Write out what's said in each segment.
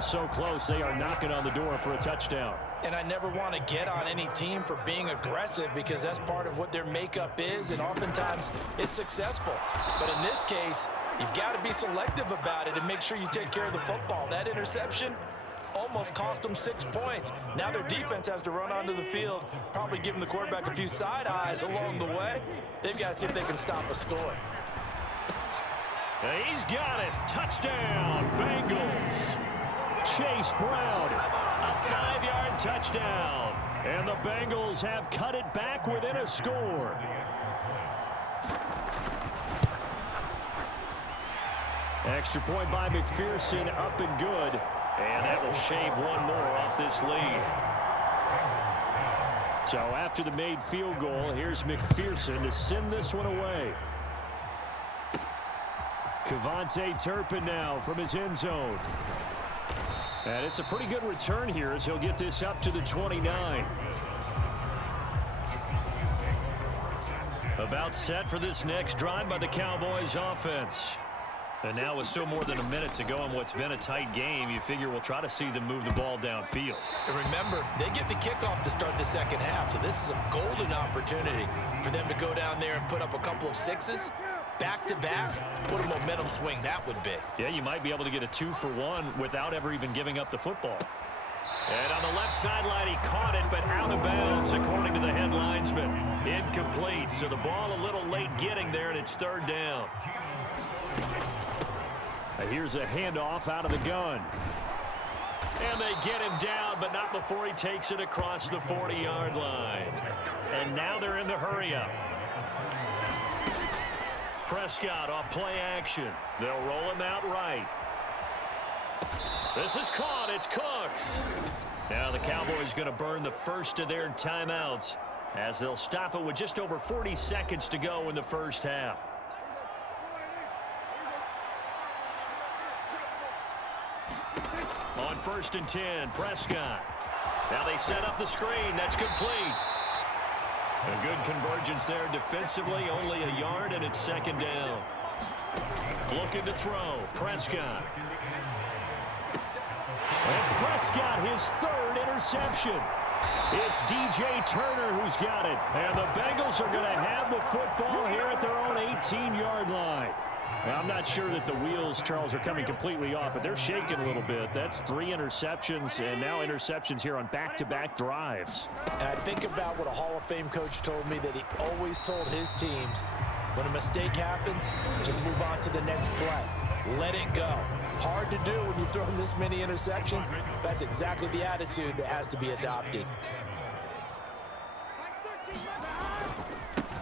They're so close, they are knocking on the door for a touchdown. And I never want to get on any team for being aggressive because that's part of what their makeup is, and oftentimes it's successful. But in this case, you've got to be selective about it and make sure you take care of the football. That interception almost cost them 6 points. Now their defense has to run onto the field, probably giving the quarterback a few side eyes along the way. They've got to see if they can stop a score. He's got it. Touchdown, Bengals. Chase Brown, a 5-yard touchdown. And the Bengals have cut it back within a score. Extra point by McPherson, up and good. And that will shave one more off this lead. So after the made field goal, here's McPherson to send this one away. Kevontae Turpin now from his end zone. And it's a pretty good return here as he'll get this up to the 29. About set for this next drive by the Cowboys offense. And now with still more than a minute to go in what's been a tight game, you figure we'll try to see them move the ball downfield. And remember, they get the kickoff to start the second half, so this is a golden opportunity for them to go down there and put up a couple of sixes back-to-back. What a momentum swing that would be. Yeah, you might be able to get a 2-for-1 without ever even giving up the football. And on the left sideline, he caught it, but out of bounds, according to the head linesman. Incomplete, so the ball a little late getting there, and it's third down. Here's a handoff out of the gun. And they get him down, but not before he takes it across the 40-yard line. And now they're in the hurry-up. Prescott off play action. They'll roll him out right. This is caught. It's Cooks. Now the Cowboys going to burn the first of their timeouts as they'll stop it with just over 40 seconds to go in the first half. On 1st and 10, Prescott. Now they set up the screen. That's complete. A good convergence there defensively. Only a yard, and it's second down. Looking to throw. Prescott. And Prescott, his third interception. It's DJ Turner who's got it. And the Bengals are going to have the football here at their own 18-yard line. Now, I'm not sure that the wheels, Charles, are coming completely off, but they're shaking a little bit. That's 3 interceptions, and now interceptions here on back-to-back drives. And I think about what a Hall of Fame coach told me, that he always told his teams, when a mistake happens, just move on to the next play. Let it go. Hard to do when you've thrown this many interceptions. That's exactly the attitude that has to be adopted.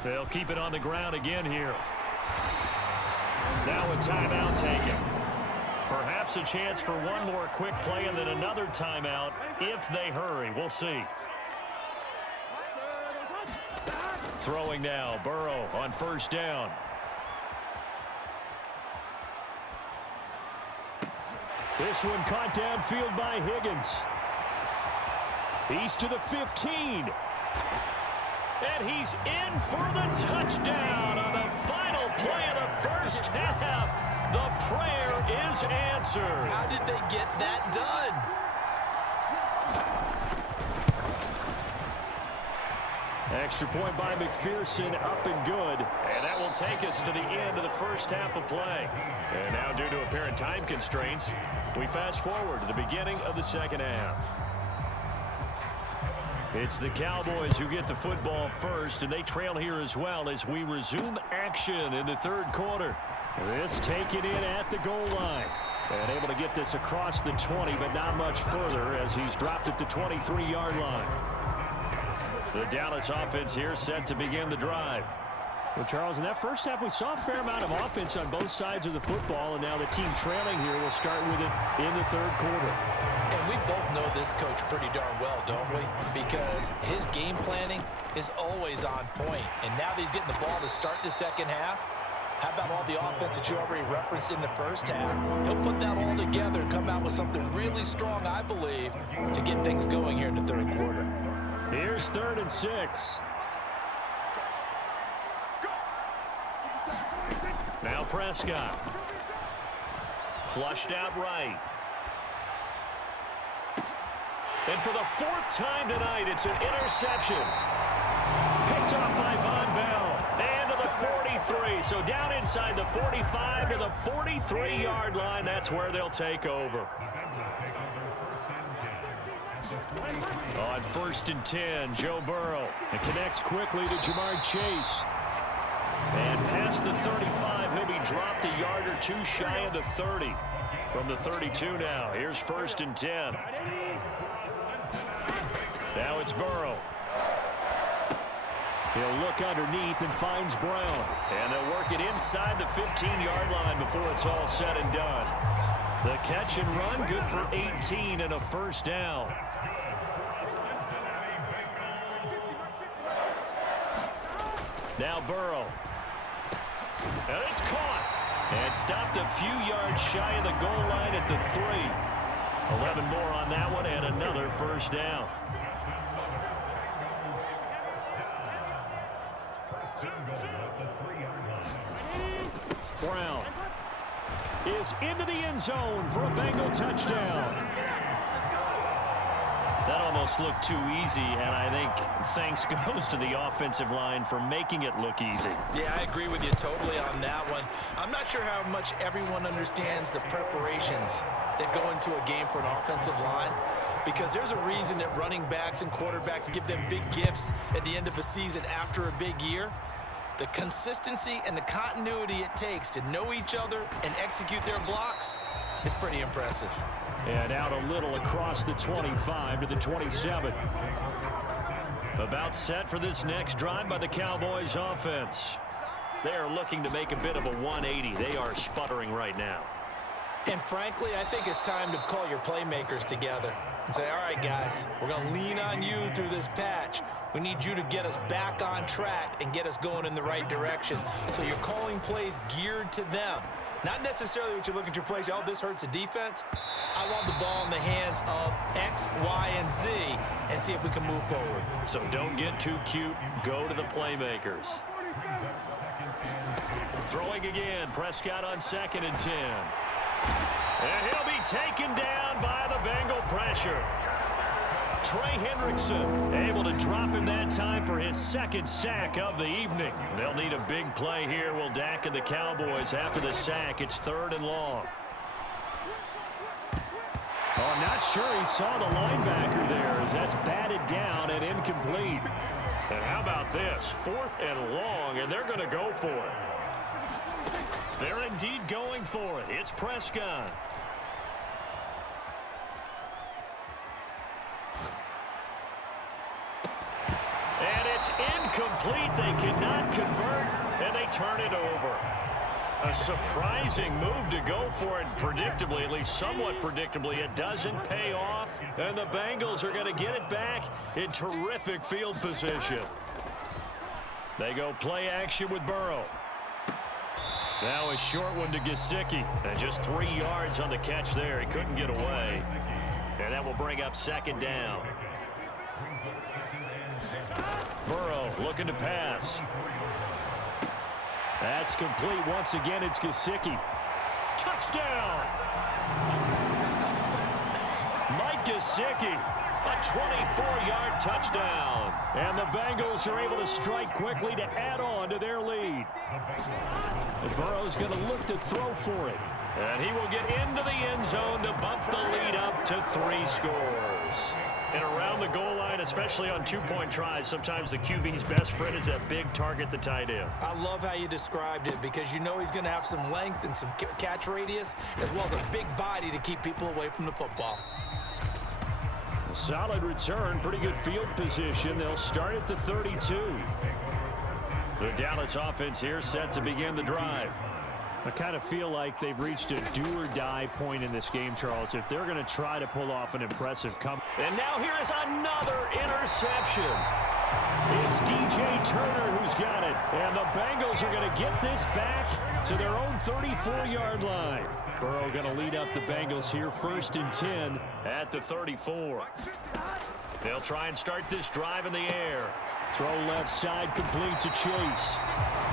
They'll keep it on the ground again here. Now a timeout taken. Perhaps a chance for one more quick play and then another timeout if they hurry. We'll see. Throwing now, Burrow on 1st down. This one caught downfield by Higgins. He's to the 15. And he's in for the touchdown on the final play of the first half. The prayer is answered. How did they get that done? Extra point by McPherson, up and good. And that will take us to the end of the first half of play. And now, due to apparent time constraints, we fast forward to the beginning of the second half. It's the Cowboys who get the football first, and they trail here as well as we resume action in the third quarter. This taken in at the goal line. And able to get this across the 20, but not much further as he's dropped at the 23-yard line. The Dallas offense here set to begin the drive. Well, Charles, in that first half, we saw a fair amount of offense on both sides of the football, and now the team trailing here will start with it in the third quarter. And we both know this coach pretty darn well, don't we? Because his game planning is always on point. And now that he's getting the ball to start the second half, how about all the offense that you already referenced in the first half? He'll put that all together and come out with something really strong, I believe, to get things going here in the third quarter. Here's 3rd and 6. Now Prescott. Flushed out right. And for the fourth time tonight, it's an interception. Picked off by Von Bell. And to the 43. So down inside the 45 to the 43-yard line. That's where they'll take over. On 1st and 10, Joe Burrow. It connects quickly to Jamar Chase. And past the 35, he'll be dropped a yard or two shy of the 30. From the 32 now. Here's 1st and 10. Now it's Burrow. He'll look underneath and finds Brown. And they'll work it inside the 15-yard line before it's all said and done. The catch and run, good for 18 and a first down. Now Burrow. And it's caught. And stopped a few yards shy of the goal line at the 3. 11 more on that one and another first down. Brown is into the end zone for a Bengal touchdown. That almost looked too easy, and I think thanks goes to the offensive line for making it look easy. Yeah, I agree with you totally on that one. I'm not sure how much everyone understands the preparations that go into a game for an offensive line, because there's a reason that running backs and quarterbacks give them big gifts at the end of a season after a big year. The consistency and the continuity it takes to know each other and execute their blocks is pretty impressive. And out a little across the 25 to the 27. About set for this next drive by the Cowboys offense. They are looking to make a bit of a 180. They are sputtering right now. And frankly, I think it's time to call your playmakers together and say, all right, guys, we're going to lean on you through this patch. We need you to get us back on track and get us going in the right direction. So you're calling plays geared to them. Not necessarily what you look at your plays, oh, this hurts the defense. I want the ball in the hands of X, Y, and Z and see if we can move forward. So don't get too cute. Go to the playmakers. Throwing again. Prescott on 2nd and 10. And he'll be taken down by the Bengal pressure. Trey Hendrickson able to drop him that time for his 2nd sack of the evening. They'll need a big play here, will Dak and the Cowboys. After the sack, it's 3rd and long. Oh, I'm not sure he saw the linebacker there as that's batted down and incomplete. And how about this? 4th and long, and they're going to go for it. They're indeed going for it. It's Prescott. And it's incomplete. They cannot convert, and they turn it over. A surprising move to go for it predictably, at least somewhat predictably. It doesn't pay off, and the Bengals are going to get it back in terrific field position. They go play action with Burrow. Now a short one to Gesicki, and just 3 yards on the catch there. He couldn't get away, and that will bring up 2nd down. Burrow looking to pass. That's complete. Once again, it's Gesicki. Touchdown! Mike Gesicki, a 24-yard touchdown. And the Bengals are able to strike quickly to add on to their lead. And Burrow's going to look to throw for it. And he will get into the end zone to bump the lead up to 3 scores. And around the goal line, especially on 2-point tries, sometimes the QB's best friend is that big target, the tight end. I love how you described it because you know he's going to have some length and some catch radius as well as a big body to keep people away from the football. Solid return, pretty good field position. They'll start at the 32. The Dallas offense here set to begin the drive. I kind of feel like they've reached a do-or-die point in this game, Charles, if they're going to try to pull off an impressive comeback. And now here is another interception. It's DJ Turner who's got it. And the Bengals are going to get this back to their own 34-yard line. Burrow going to lead up the Bengals here, 1st and 10 at the 34. They'll try and start this drive in the air. Throw left side complete to Chase.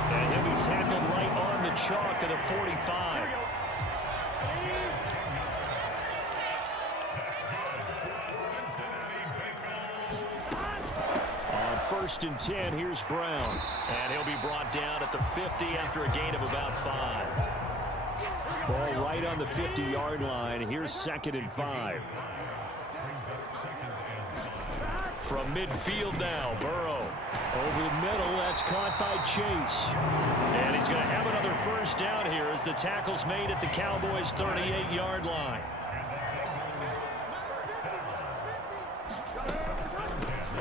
And he'll be tackled right on the chalk of the 45. first and 10. Here's Brown. And he'll be brought down at the 50 after a gain of about 5. Ball right on the 50-yard line. Here's 2nd and 5. From midfield now, Burrow. Over the middle, that's caught by Chase. And he's going to have another first down here as the tackle's made at the Cowboys' 38-yard line.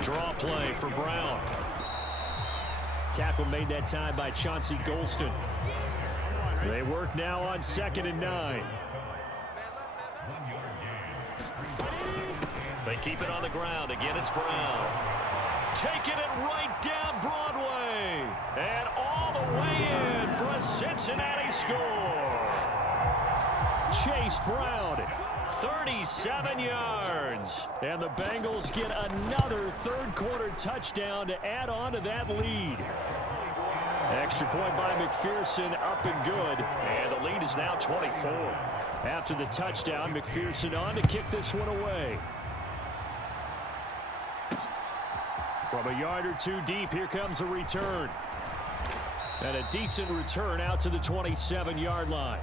Draw play for Brown. Tackle made that time by Chauncey Golston. They work now on 2nd and 9. They keep it on the ground. Again, it's Brown. Taking it right down Broadway. And all the way in for a Cincinnati score. Chase Brown, 37 yards. And the Bengals get another third-quarter touchdown to add on to that lead. Extra point by McPherson, up and good. And the lead is now 24. After the touchdown, McPherson on to kick this one away. From a yard or two deep, here comes a return. And a decent return out to the 27-yard line.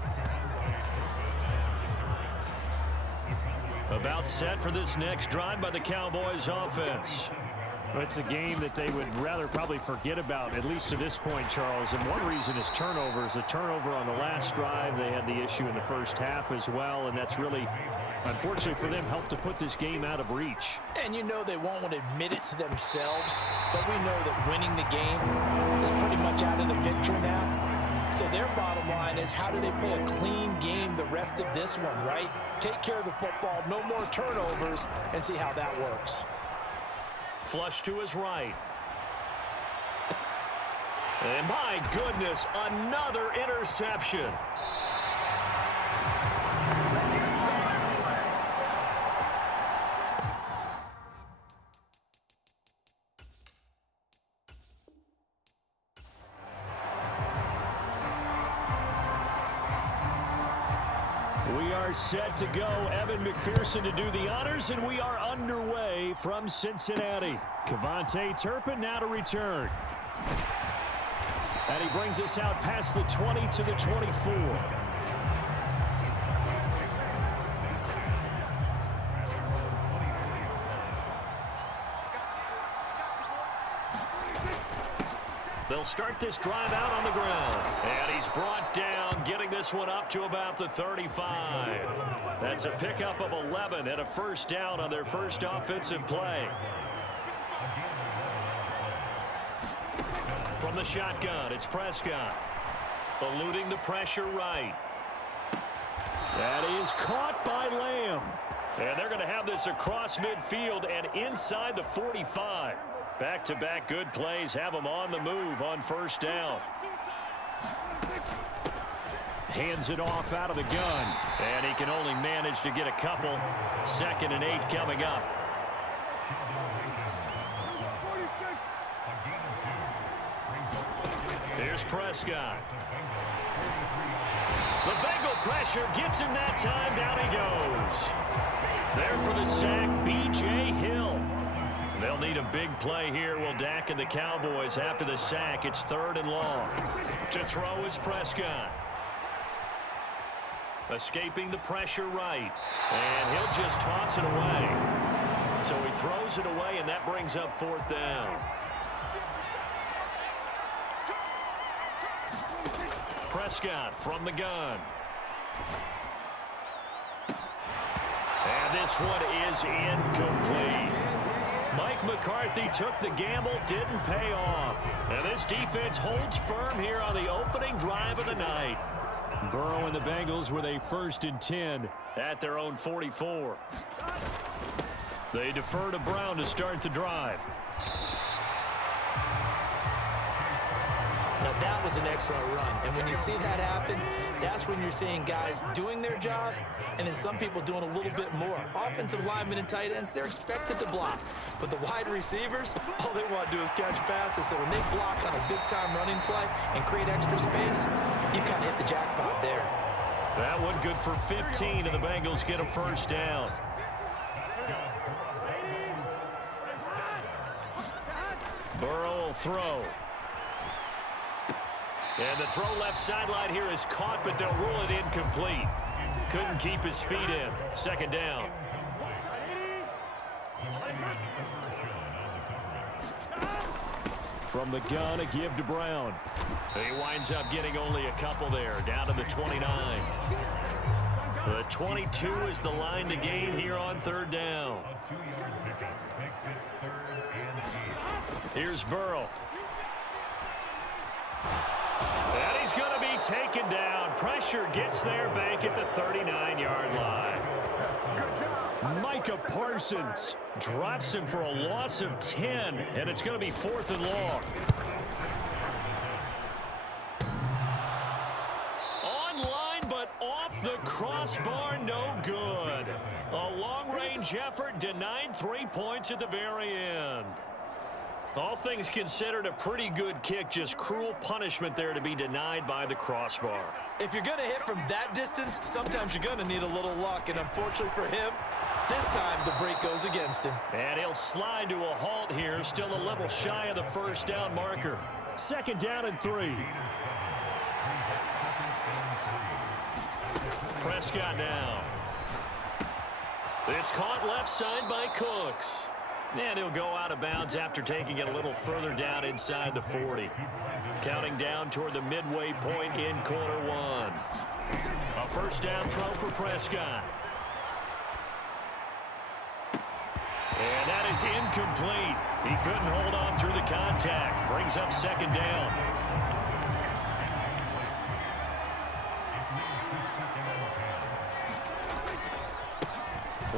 About set for this next drive by the Cowboys offense. It's a game that they would rather probably forget about, at least to this point, Charles. And one reason is turnovers. A turnover on the last drive. They had the issue in the first half as well, and that's really, unfortunately for them, helped to put this game out of reach. And you know they won't want to admit it to themselves, but we know that winning the game is pretty much out of the picture now. So their bottom line is, how do they play a clean game the rest of this one, right? Take care of the football, no more turnovers, and see how that works. Flush to his right. And my goodness, another interception. We are set to go. Evan McPherson to do the honors, and we are underway from Cincinnati. Kevontae Turpin now to return. And he brings us out past the 20 to the 24. They'll start this drive out on the ground. And he's brought down, getting this one up to about the 35. That's a pickup of 11 and a first down on their first offensive play. From the shotgun, it's Prescott. Eluding the pressure right. That is caught by Lamb. And they're going to have this across midfield and inside the 45. Back-to-back good plays have them on the move on first down. Hands it off out of the gun. And he can only manage to get a couple. 2nd and 8 coming up. Here's Prescott. The Bengal pressure gets him that time. Down he goes. There for the sack, B.J. Hill. They'll need a big play here. Will Dak and the Cowboys after the sack. It's 3rd and long. To throw is Prescott. Escaping the pressure right. And he'll just toss it away. So he throws it away, and that brings up 4th down. Prescott from the gun. And this one is incomplete. Mike McCarthy took the gamble, didn't pay off. And this defense holds firm here on the opening drive of the night. Burrow and the Bengals with a 1st and 10 at their own 44. They defer to Brown to start the drive. Now that was an excellent run, and when you see that happen, that's when you're seeing guys doing their job and then some people doing a little bit more. Offensive linemen and tight ends, they're expected to block, but the wide receivers, all they want to do is catch passes. So when they block on a big-time running play and create extra space, you've kind of hit the jackpot there. That one good for 15, and the Bengals get a first down. They'll throw. And the throw left sideline here is caught, but they'll rule it incomplete. Couldn't keep his feet in. Second down. From the gun, a give to Brown. He winds up getting only a couple there, down to the 29. The 22 is the line to gain here on third down. Here's Burrow. And he's going to be taken down. Pressure gets there back at the 39-yard line. Micah Parsons drops him for a loss of 10, and it's going to be 4th and long. Online, but off the crossbar, no good. A long-range effort denied 3 points at the very end. All things considered, a pretty good kick, just cruel punishment there to be denied by the crossbar. If you're going to hit from that distance, sometimes you're going to need a little luck, and unfortunately for him, this time the break goes against him. And he'll slide to a halt here, still a level shy of the first down marker. Second down and 3. Prescott now. It's caught left side by Cooks. And he'll go out of bounds after taking it a little further down inside the 40. Counting down toward the midway point in quarter one. A first down throw for Prescott. And that is incomplete. He couldn't hold on through the contact. Brings up second down.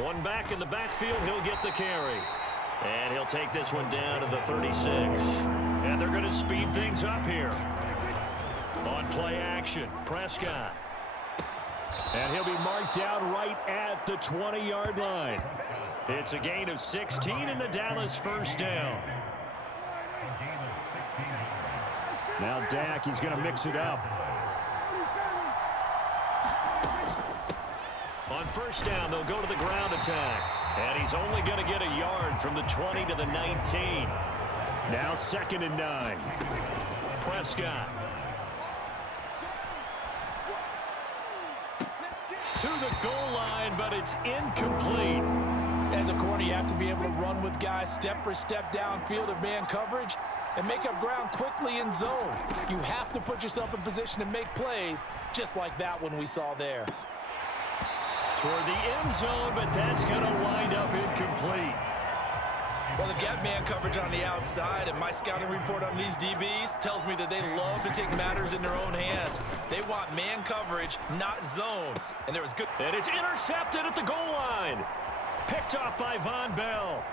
One back in the backfield. He'll get the carry. And he'll take this one down to the 36. And they're going to speed things up here. On play action, Prescott. And he'll be marked down right at the 20-yard line. It's a gain of 16 and a Dallas first down. Now Dak, he's going to mix it up. On first down, they'll go to the ground attack. And he's only going to get a yard from the 20 to the 19. Now 2nd and 9. Prescott. To the goal line, but it's incomplete. As a corner, you have to be able to run with guys step for step downfield of man coverage and make up ground quickly in zone. You have to put yourself in position to make plays, just like that one we saw there. Toward the end zone, but that's going to wind up incomplete. Well, they've got man coverage on the outside, and my scouting report on these DBs tells me that they love to take matters in their own hands. They want man coverage, not zone. And there was good. And it's intercepted at the goal line. Picked off by Von Bell.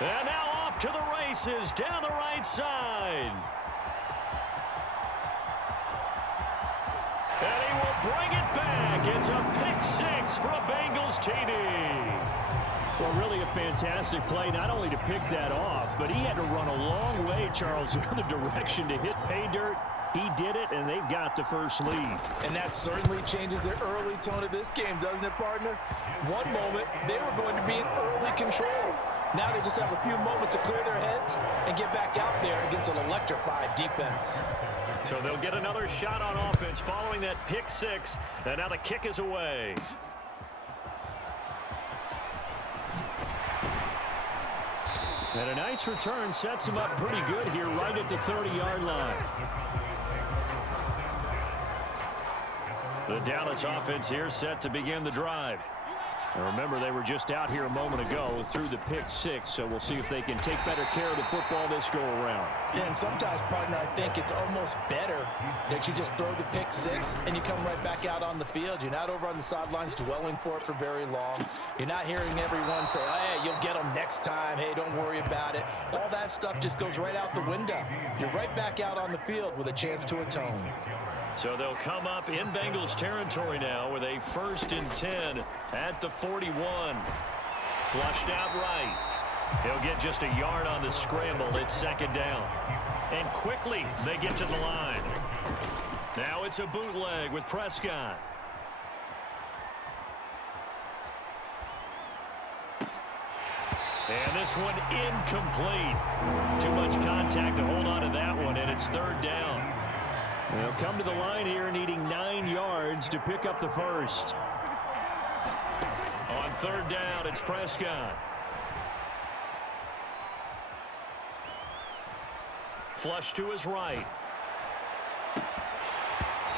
And now off to the races down the right side. And he will bring it back. It's a pick six for a Bengals TD. Well, really a fantastic play, not only to pick that off, but he had to run a long way, Charles, the other direction to hit pay dirt. He did it, and they've got the first lead. And that certainly changes the early tone of this game, doesn't it, partner? One moment, they were going to be in early control. Now they just have a few moments to clear their heads and get back out there against an electrified defense. So they'll get another shot on offense following that pick six, and now the kick is away. And a nice return sets him up pretty good here right at the 30-yard line. The Dallas offense here set to begin the drive. And remember, they were just out here a moment ago through the pick six, so we'll see if they can take better care of the football this go-around. Yeah, and sometimes, partner, I think it's almost better that you just throw the pick six and you come right back out on the field. You're not over on the sidelines dwelling for it for very long. You're not hearing everyone say, hey, you'll get them next time. Hey, don't worry about it. All that stuff just goes right out the window. You're right back out on the field with a chance to atone. So they'll come up in Bengals territory now with a 1st and 10 at the 41. Flushed out right. He'll get just a yard on the scramble. It's 2nd down. And quickly they get to the line. Now it's a bootleg with Prescott. And this one incomplete. Too much contact to hold on to that one, and it's third down. They'll come to the line here needing 9 yards to pick up the first. On third down, it's Prescott. Flush to his right.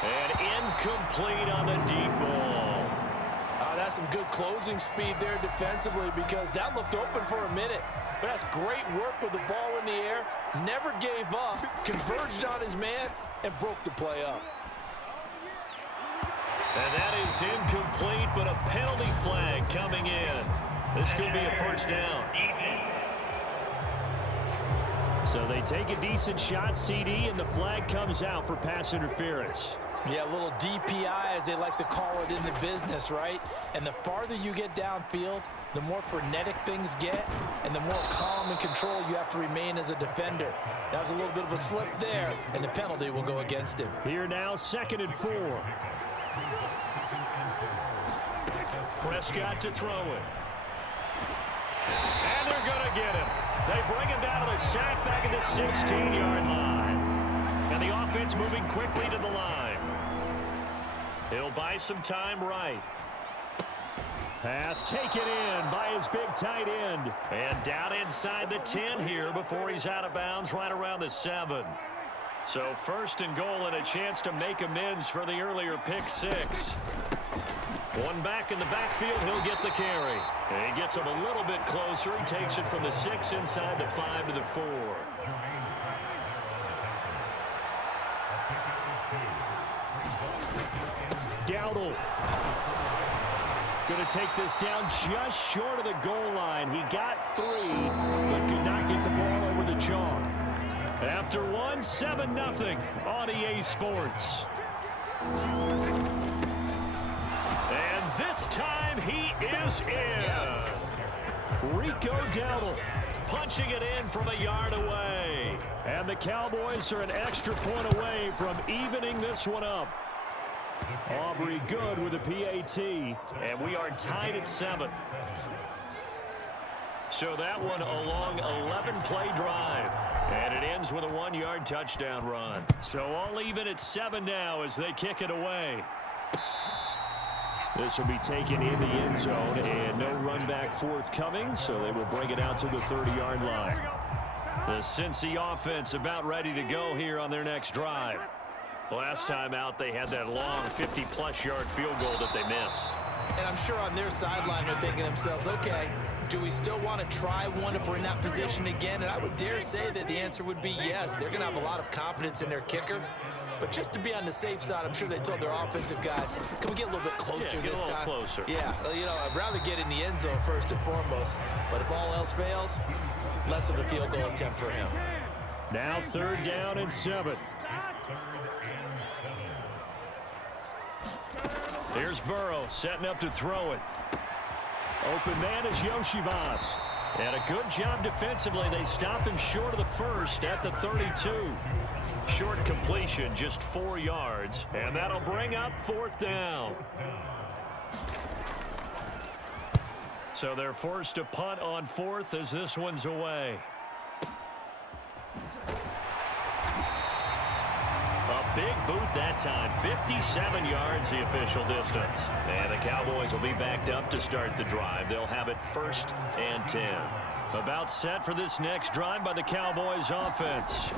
And incomplete on the deep ball. That's some good closing speed there defensively because that looked open for a minute. But that's great work with the ball in the air. Never gave up. Converged on his man and broke the play up. And that is incomplete, but a penalty flag coming in. This could be a first down. So they take a decent shot, CD, and the flag comes out for pass interference. Yeah, a little DPI, as they like to call it in the business, right? And the farther you get downfield, the more frenetic things get, and the more calm and control you have to remain as a defender. That was a little bit of a slip there, and the penalty will go against him. Here now, 2nd and 4. Prescott to throw it. And they're going to get him. They bring him down to the sack back at the 16-yard line. And the offense moving quickly to the line. He'll buy some time right. Pass taken in by his big tight end. And down inside the 10 here before he's out of bounds right around the 7. So 1st and goal and a chance to make amends for the earlier pick 6. One back in the backfield, he'll get the carry. And he gets him a little bit closer. He takes it from the 6 inside the 5 to the 4. Dowdle. Going to take this down just short of the goal line. He got 3, but could not get the ball over the chalk. After 1, 7-0 on EA Sports. And this time he is in. Yes. Rico Dowdle punching it in from a yard away. And the Cowboys are an extra point away from evening this one up. Aubrey good with a PAT, and we are tied at 7. So that one a long 11-play drive, and it ends with a 1-yard touchdown run. So all even at 7 now as they kick it away. This will be taken in the end zone, and no run back forthcoming, so they will bring it out to the 30-yard line. The Cincy offense about ready to go here on their next drive. Last time out, they had that long 50-plus yard field goal that they missed. And I'm sure on their sideline they're thinking to themselves, okay, do we still want to try one if we're in that position again? And I would dare say that the answer would be yes. They're going to have a lot of confidence in their kicker. But just to be on the safe side, I'm sure they told their offensive guys, can we get a little bit closer this time? Closer. Yeah, you know, I'd rather get in the end zone first and foremost. But if all else fails, less of a field goal attempt for him. Now 3rd down and 7. Here's Burrow setting up to throw it. Open man is Yoshivas. And a good job defensively. They stop him short of the first at the 32. Short completion, just 4 yards. And that'll bring up 4th down. So they're forced to punt on 4th as this one's away. Big boot that time, 57 yards the official distance. And the Cowboys will be backed up to start the drive. They'll have it 1st and 10. About set for this next drive by the Cowboys offense.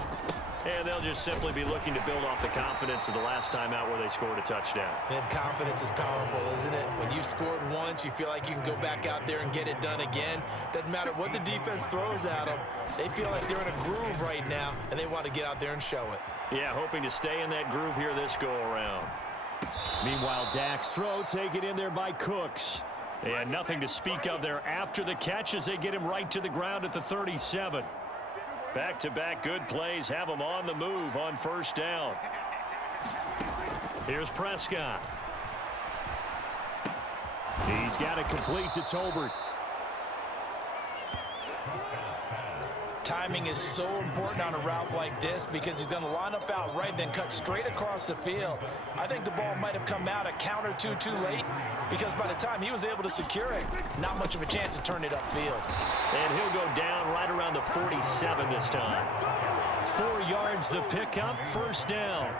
And they'll just simply be looking to build off the confidence of the last time out where they scored a touchdown. And confidence is powerful, isn't it? When you scored once, you feel like you can go back out there and get it done again. Doesn't matter what the defense throws at them. They feel like they're in a groove right now, and they want to get out there and show it. Yeah, hoping to stay in that groove here this go-around. Meanwhile, Dak's throw taken in there by Cooks. And nothing to speak of there after the catch as they get him right to the ground at the 37. Back-to-back good plays have him on the move on 1st down. Here's Prescott. He's got it complete to Tolbert. timing is so important on a route like this because he's going to line up out right, then cut straight across the field. I think the ball might have come out a count or two too late because by the time he was able to secure it, not much of a chance to turn it upfield. And he'll go down right around the 47 this time. 4 yards the pickup, first down.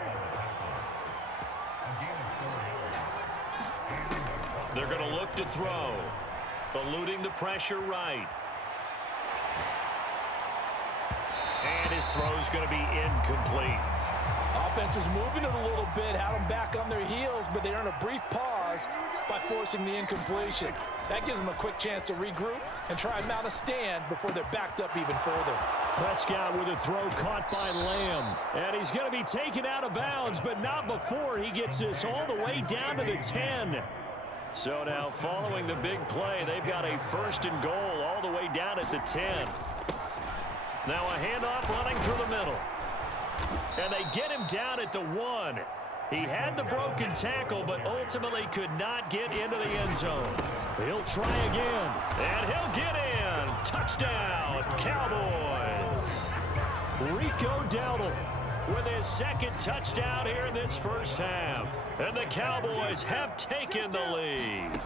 They're going to look to throw. Eluding the pressure right. And his throw's going to be incomplete. Offense was moving it a little bit, had them back on their heels, but they earned a brief pause by forcing the incompletion. That gives them a quick chance to regroup and try and mount a stand before they're backed up even further. Prescott with a throw caught by Lamb. And he's going to be taken out of bounds, but not before he gets this all the way down to the 10. So now following the big play, they've got a first and goal all the way down at the 10. Now a handoff running through the middle. And they get him down at the 1. He had the broken tackle, but ultimately could not get into the end zone. He'll try again, and he'll get in. Touchdown, Cowboys. Rico Dowdle with his second touchdown here in this first half. And the Cowboys have taken the lead.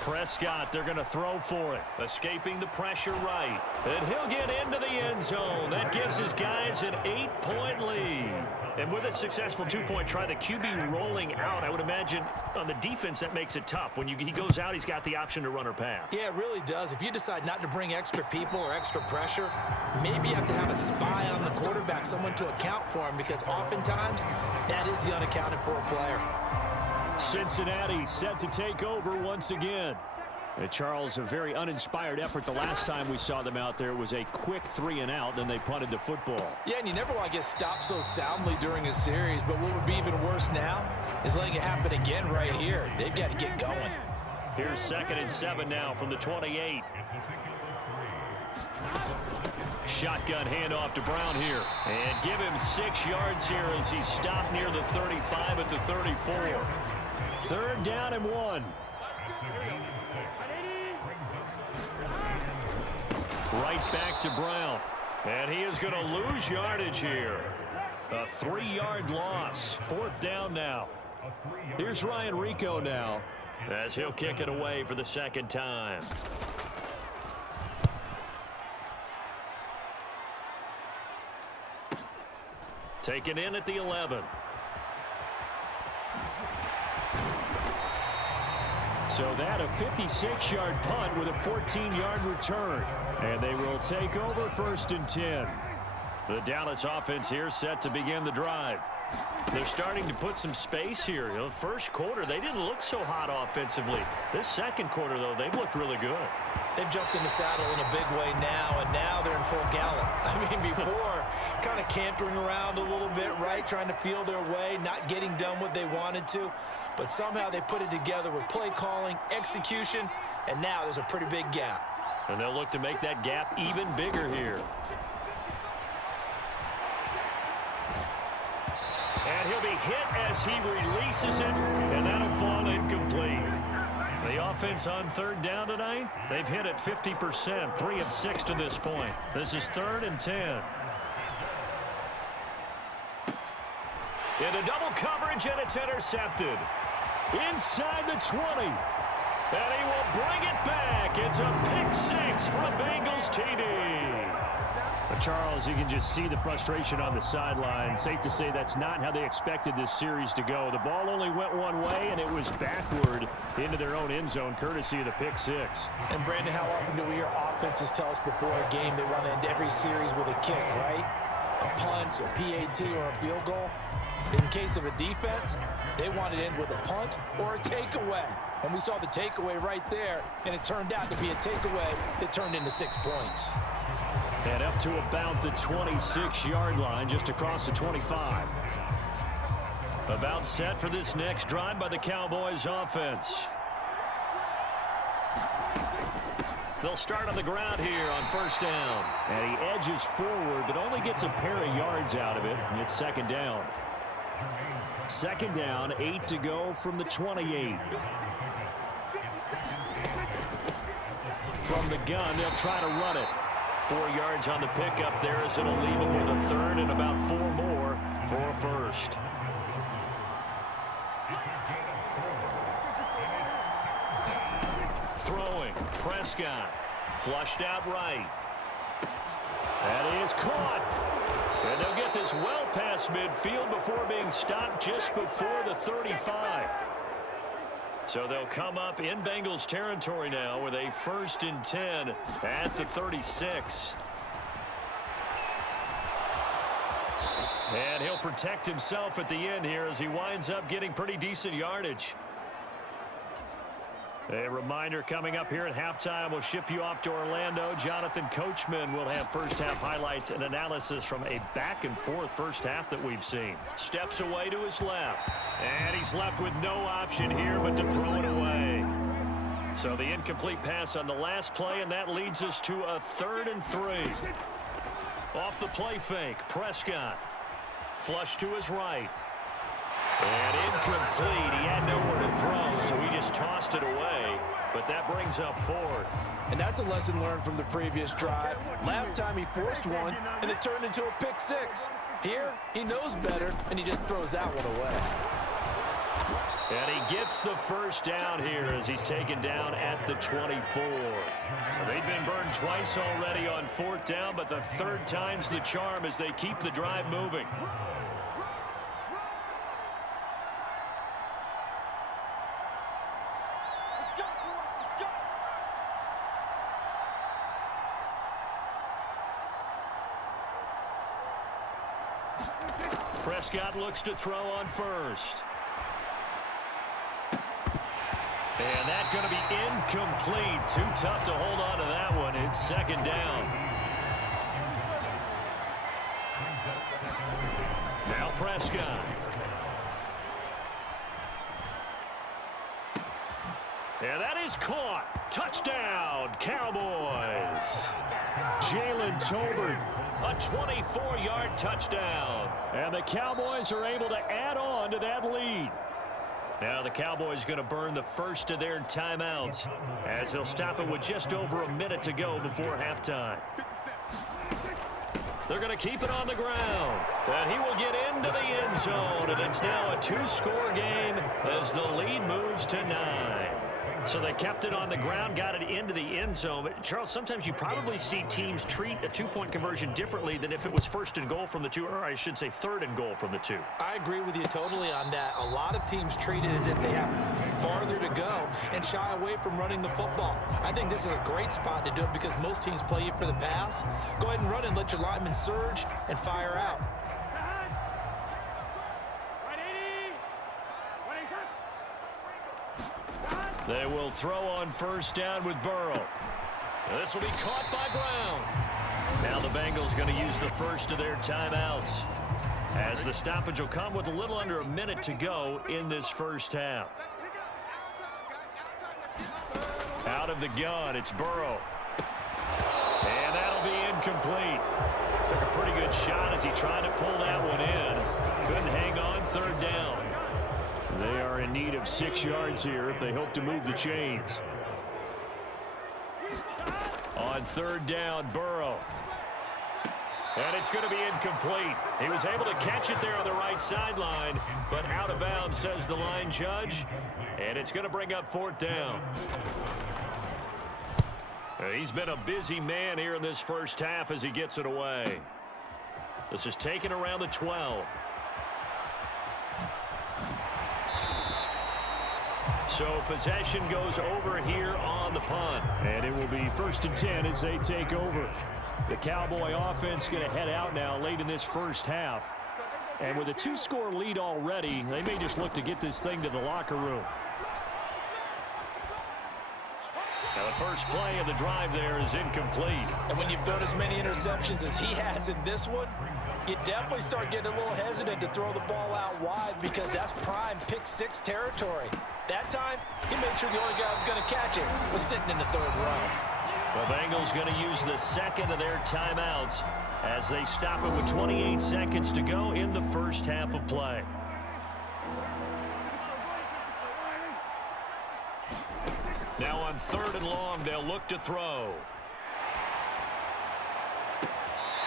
Prescott, they're going to throw for it. Escaping the pressure right. And he'll get into the end zone. That gives his guys an 8-point lead. And with a successful 2-point try, the QB rolling out, I would imagine on the defense that makes it tough. When he goes out, he's got the option to run or pass. Yeah, it really does. If you decide not to bring extra people or extra pressure, maybe you have to have a spy on the quarterback, someone to account for him, because oftentimes that is the unaccounted for player. Cincinnati set to take over once again. And Charles, a very uninspired effort the last time we saw them out there. It was a quick 3-and-out, then they punted the football. Yeah, and you never want to get stopped so soundly during a series, but what would be even worse now is letting it happen again right here. They've got to get going. Here's 2nd and 7 now from the 28. Shotgun handoff to Brown here. And give him 6 yards here as he's stopped near the 35 at the 34. 3rd down and 1. Right back to Brown. And he is going to lose yardage here. A 3-yard loss. 4th down now. Here's Ryan Rico now as he'll kick it away for the 2nd time. Taken in at the 11. So that a 56-yard punt with a 14-yard return. And they will take over 1st and 10. The Dallas offense here set to begin the drive. They're starting to put some space here. The first quarter, they didn't look so hot offensively. This 2nd quarter, though, they've looked really good. They've jumped in the saddle in a big way now, and now they're in full gallop. I mean, before, kind of cantering around a little bit, right, trying to feel their way, not getting done what they wanted to. But somehow they put it together with play calling, execution, and now there's a pretty big gap. And they'll look to make that gap even bigger here. And he'll be hit as he releases it, and that'll fall incomplete. The offense on 3rd down tonight, they've hit it 50%, 3 of 6 to this point. This is 3rd and 10. Into double coverage, and it's intercepted. Inside the 20. And he will bring it back. It's a pick 6 from Bengals TD. But Charles, you can just see the frustration on the sideline. Safe to say that's not how they expected this series to go. The ball only went one way, and it was backward into their own end zone, courtesy of the pick 6. And, Brandon, how often do we hear offenses tell us before a game they want to end every series with a kick, right? A punt, a PAT, or a field goal. In case of a defense, they want to end with a punt or a takeaway. And we saw the takeaway right there, and it turned out to be a takeaway that turned into 6 points. And up to about the 26-yard line, just across the 25. About set for this next drive by the Cowboys offense. They'll start on the ground here on 1st down. And he edges forward, but only gets a pair of yards out of it. And it's 2nd down. 2nd down, 8 to go from the 28. From the gun, they'll try to run it. 4 yards on the pickup there as it'll leave him with a third and about 4 more for a first. Throwing, Prescott, flushed out right. That is caught. And they'll get this well past midfield before being stopped just before the 35. So they'll come up in Bengals territory now with a 1st and 10 at the 36. And he'll protect himself at the end here as he winds up getting pretty decent yardage. A reminder coming up here at halftime, we'll ship you off to Orlando. Jonathan Coachman will have first-half highlights and analysis from a back-and-forth first half that we've seen. Steps away to his left, and he's left with no option here but to throw it away. So the incomplete pass on the last play, and that leads us to a 3rd and 3. Off the play fake, Prescott. Flush to his right. And incomplete. He had nowhere to throw, so he just tossed it away. But that brings up 4th. And that's a lesson learned from the previous drive. Last time he forced one, and it turned into a pick 6. Here, he knows better, and he just throws that one away. And he gets the first down here as he's taken down at the 24. They've been burned twice already on 4th down, but the 3rd time's the charm as they keep the drive moving. Prescott looks to throw on 1st. And that's going to be incomplete. Too tough to hold on to that one. It's 2nd down. Now Prescott. And that is caught. Touchdown, Cowboys. Jalen Tolbert, a 24-yard touchdown. And the Cowboys are able to add on to that lead. Now the Cowboys going to burn the first of their timeouts as they'll stop it with just over a minute to go before halftime. They're going to keep it on the ground. And he will get into the end zone. And it's now a 2-score game as the lead moves to 9. So they kept it on the ground, got it into the end zone. But Charles, sometimes you probably see teams treat a 2-point conversion differently than if it was 1st and goal from the 2, or I should say 3rd and goal from the 2. I agree with you totally on that. A lot of teams treat it as if they have farther to go and shy away from running the football. I think this is a great spot to do it because most teams play you for the pass. Go ahead and run and let your linemen surge and fire out. They will throw on 1st down with Burrow. This will be caught by Brown. Now the Bengals going to use the first of their timeouts as the stoppage will come with a little under a minute to go in this first half. Out of the gun, it's Burrow. And that'll be incomplete. Took a pretty good shot as he tried to pull that one in. Couldn't hang on, 3rd down. They are in need of 6 yards here if they hope to move the chains. On 3rd down, Burrow. And it's going to be incomplete. He was able to catch it there on the right sideline, but out of bounds, says the line judge. And it's going to bring up 4th down. He's been a busy man here in this first half as he gets it away. This is taken around the 12. So possession goes over here on the punt. And it will be 1st and 10 as they take over. The Cowboy offense going to head out now late in this first half. And with a 2-score lead already, they may just look to get this thing to the locker room. Now the first play of the drive there is incomplete. And when you've thrown as many interceptions as he has in this one, you definitely start getting a little hesitant to throw the ball out wide because that's prime pick 6 territory. That time, he made sure the only guy who was going to catch it was sitting in the 3rd row. The Bengals going to use the 2nd of their timeouts as they stop it with 28 seconds to go in the first half of play. Now on 3rd and long, they'll look to throw.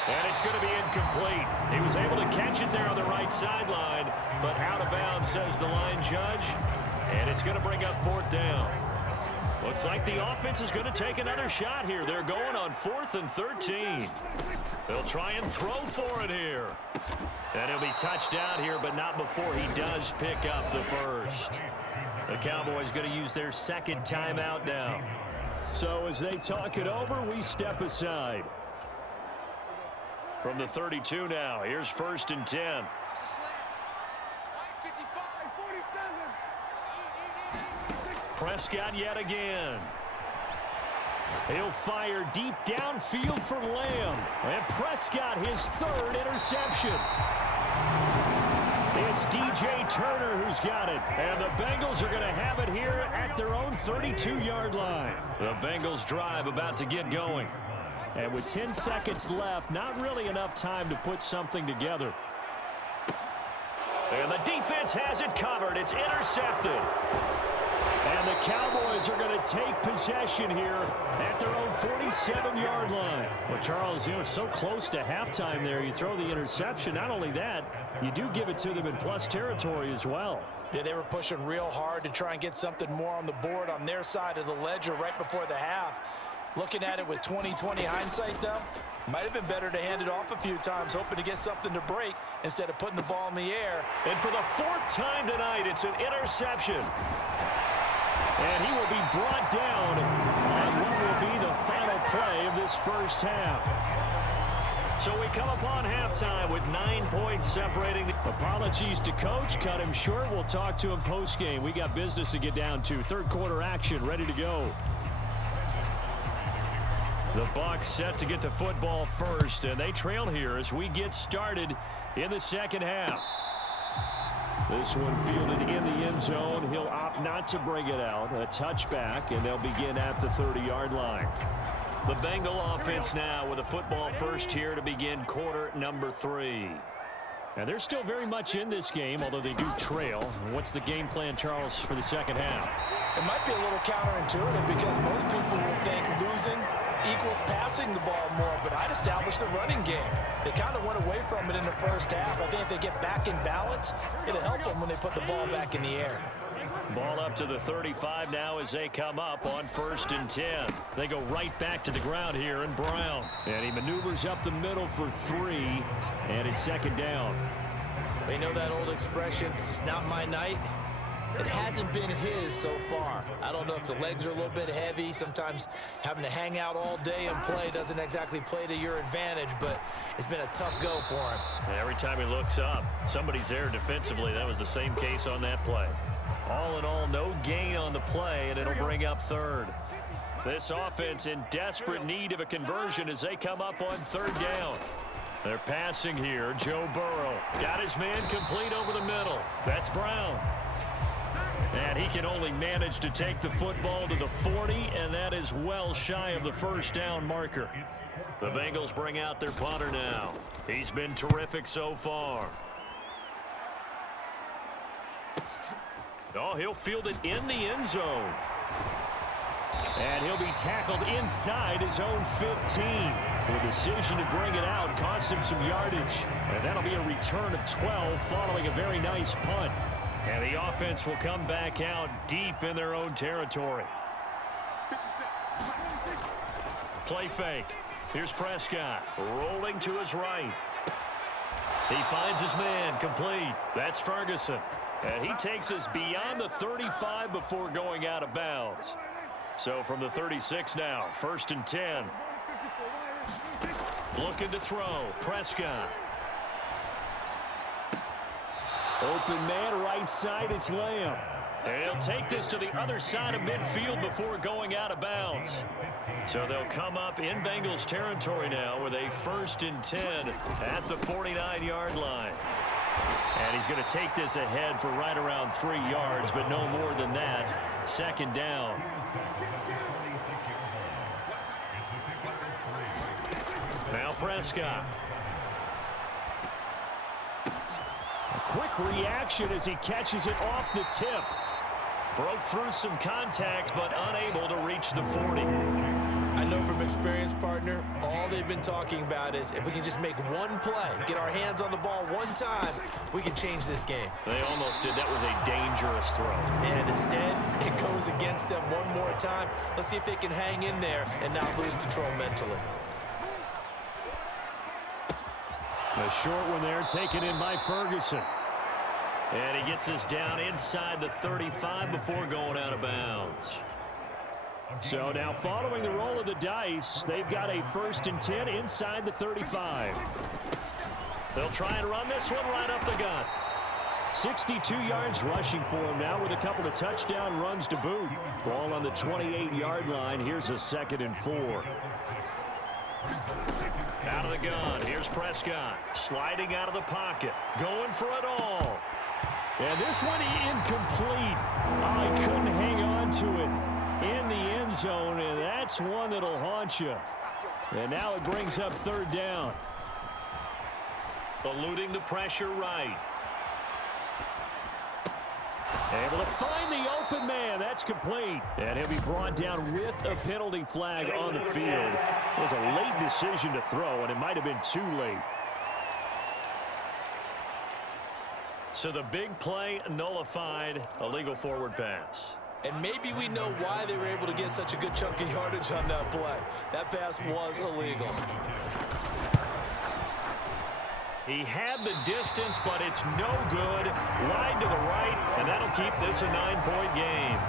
And it's going to be incomplete. He was able to catch it there on the right sideline, but out of bounds, says the line judge. And it's going to bring up 4th down. Looks like the offense is going to take another shot here. They're going on 4th and 13. They'll try and throw for it here. And he'll be touched out here, but not before he does pick up the first. The Cowboys going to use their 2nd timeout now. So as they talk it over, we step aside. From the 32 now, here's 1st and 10. Prescott yet again. He'll fire deep downfield for Lamb. And Prescott his 3rd interception. It's DJ Turner who's got it. And the Bengals are going to have it here at their own 32-yard line. The Bengals drive about to get going. And with 10 seconds left, not really enough time to put something together. And the defense has it covered. It's intercepted. And the Cowboys are going to take possession here at their own 47-yard line. Well, Charles, you know, so close to halftime there. You throw the interception. Not only that, you do give it to them in plus territory as well. Yeah, they were pushing real hard to try and get something more on the board on their side of the ledger right before the half. Looking at it with 20/20 hindsight, though, might have been better to hand it off a few times, hoping to get something to break instead of putting the ball in the air. And for the 4th time tonight, it's an interception. And he will be brought down on what will be the final play of this first half. So we come upon halftime with 9 points separating. Apologies to Coach. Cut him short. We'll talk to him post-game. We got business to get down to. 3rd quarter action ready to go. The Bucs set to get the football first, and they trail here as we get started in the 2nd half. This one fielded in the end zone. He'll opt not to bring it out. A touchback, and they'll begin at the 30-yard line. The Bengal offense now with a football first here to begin quarter number 3. And they're still very much in this game, although they do trail. What's the game plan, Charles, for the 2nd half? It might be a little counterintuitive because most people would think losing equals passing the ball more, but I'd establish the running game. They kind of went away from it in the first half. I think if they get back in balance, it'll help them when they put the ball back in the air. Ball up to the 35 now as they come up on 1st and 10. They go right back to the ground here in Brown. And he maneuvers up the middle for 3, and it's 2nd down. They know that old expression, it's not my night. It hasn't been his so far. I don't know if the legs are a little bit heavy. Sometimes having to hang out all day and play doesn't exactly play to your advantage, but it's been a tough go for him. And every time he looks up, somebody's there defensively. That was the same case on that play. All in all, no gain on the play, and it'll bring up 3rd. This offense in desperate need of a conversion as they come up on 3rd down. They're passing here. Joe Burrow got his man complete over the middle. That's Brown. And he can only manage to take the football to the 40, and that is well shy of the 1st down marker. The Bengals bring out their punter now. He's been terrific so far. Oh, he'll field it in the end zone. And he'll be tackled inside his own 15. The decision to bring it out cost him some yardage. And that'll be a return of 12 following a very nice punt. And the offense will come back out deep in their own territory. Play fake. Here's Prescott rolling to his right. He finds his man complete. That's Ferguson. And he takes us beyond the 35 before going out of bounds. So from the 36 now, 1st and 10. Looking to throw. Prescott. Open man, right side, it's Lamb. And he'll take this to the other side of midfield before going out of bounds. So they'll come up in Bengals territory now with a 1st and 10 at the 49-yard line. And he's going to take this ahead for right around 3 yards, but no more than that. 2nd down. Now Prescott. A quick reaction as he catches it off the tip. Broke through some contact, but unable to reach the 40. I know from experience, partner, all they've been talking about is if we can just make one play, get our hands on the ball one time, we can change this game. They almost did. That was a dangerous throw. And instead, it goes against them one more time. Let's see if they can hang in there and not lose control mentally. The short one there taken in by Ferguson. And he gets us down inside the 35 before going out of bounds. So now following the roll of the dice, they've got a 1st and 10 inside the 35. They'll try and run this one right up the gut. 62 yards rushing for him now with a couple of touchdown runs to boot. Ball on the 28-yard line. Here's a 2nd and 4. Out of the gun. Here's Prescott. Sliding out of the pocket. Going for it all. And this one incomplete. Oh, he couldn't hang on to it in the end zone, and that's one that'll haunt you. And now it brings up 3rd down. Eluding the pressure right. Able to find the open man. That's complete. And he'll be brought down with a penalty flag on the field. It was a late decision to throw, and it might have been too late. So the big play nullified, a legal forward pass. And maybe we know why they were able to get such a good chunk of yardage on that play. That pass was illegal. He had the distance, but it's no good. Wide to the right, and that'll keep this a 9-point game.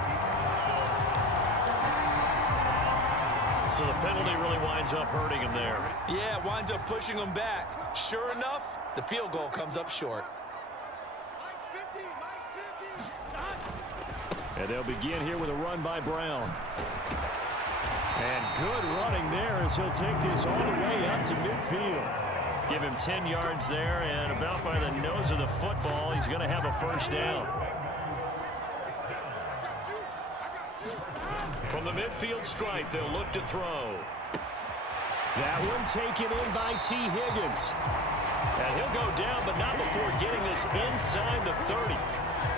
So the penalty really winds up hurting him there. Yeah, it winds up pushing him back. Sure enough, the field goal comes up short. And they'll begin here with a run by Brown. And good running there as he'll take this all the way up to midfield. Give him 10 yards there, and about by the nose of the football, he's going to have a 1st down. From the midfield stripe, they'll look to throw. That one taken in by T. Higgins. And he'll go down, but not before getting this inside the 30.